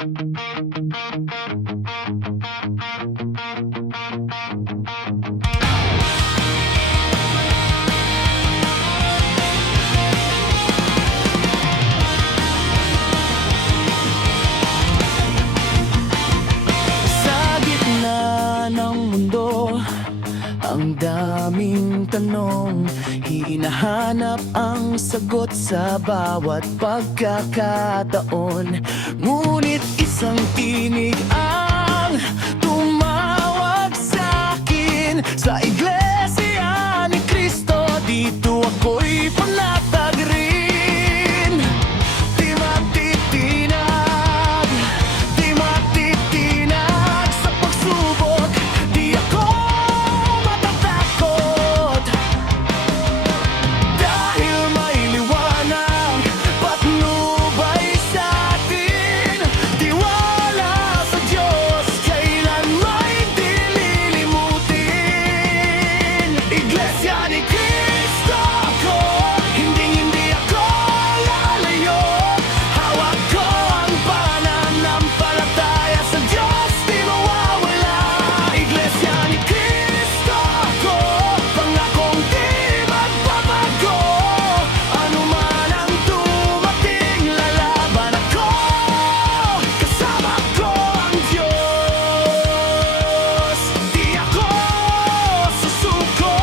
Sa gitna ng mundo, ang daming tanong, hinahanap ang sagot sa bawat pagkakataon. Ngunit isang tinig ang tumawag sa'kin. Sa Iglesia ni Cristo, dito ako'y panatag rin. Di matitinag, di matitinag sa pagsubok. Di ako matatakot, dahil may liwanag patnubay sa'tin. Tiwala sa Diyos, kailan may di lilimutin. Iglesia ni Cristo ako, hindi ako lalayo. Hawak ko ang pananampalataya sa Diyos, di mawawala. Iglesia ni Cristo ako, pangakong di magbabago. Ano man ang dumating, lalaban ako. Kasama ko ang Diyos, di ako susuko.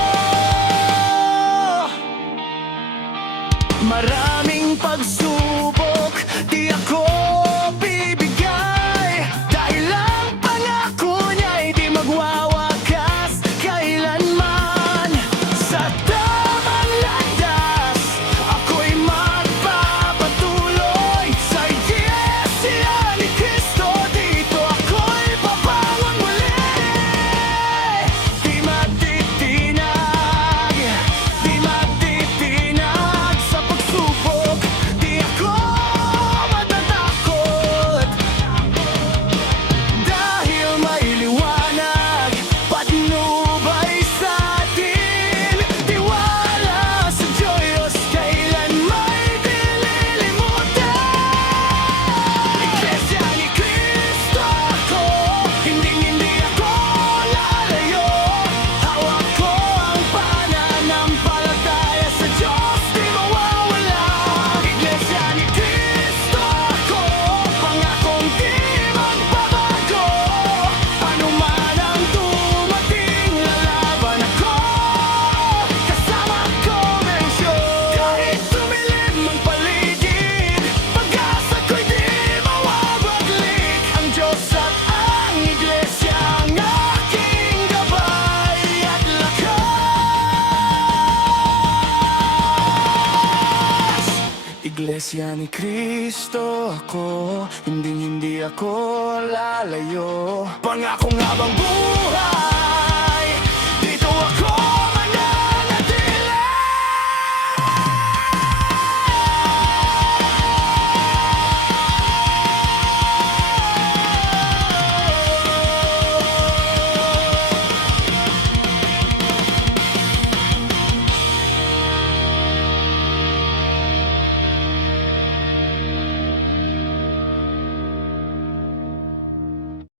Maraming pagsubok, di ako bibigay. Dahil ang pangako niya'y di magwawakas kailanman. Sa tamang landas, ako'y magpapatuloy. Sa Iglesia ni Cristo, dito ako'y babangon muli. Di matitinag, di matitinag sa pagsubok. Di ako matatakot, dahil may liwanag patnubay sa'tin. Tiwala sa Diyos, kailan may di lilimutin. Iglesia ni Cristo ako, hindi ako lalayo. Hawak ko ang pananampalataya sa Diyos, di mawawala. Iglesia ni Cristo ako, pangakong di magbabago. Ano man ang dumating, lalaban ako. Kasama ko ang Diyos. Kahit tumilim ang paligid, pag-asa ko'y di mawawaglik. Ang Diyos at ang Iglesia ang aking gabay at lakas. Iglesia ni Cristo ako, hindi ako lalayo. Pangakong habang buhay,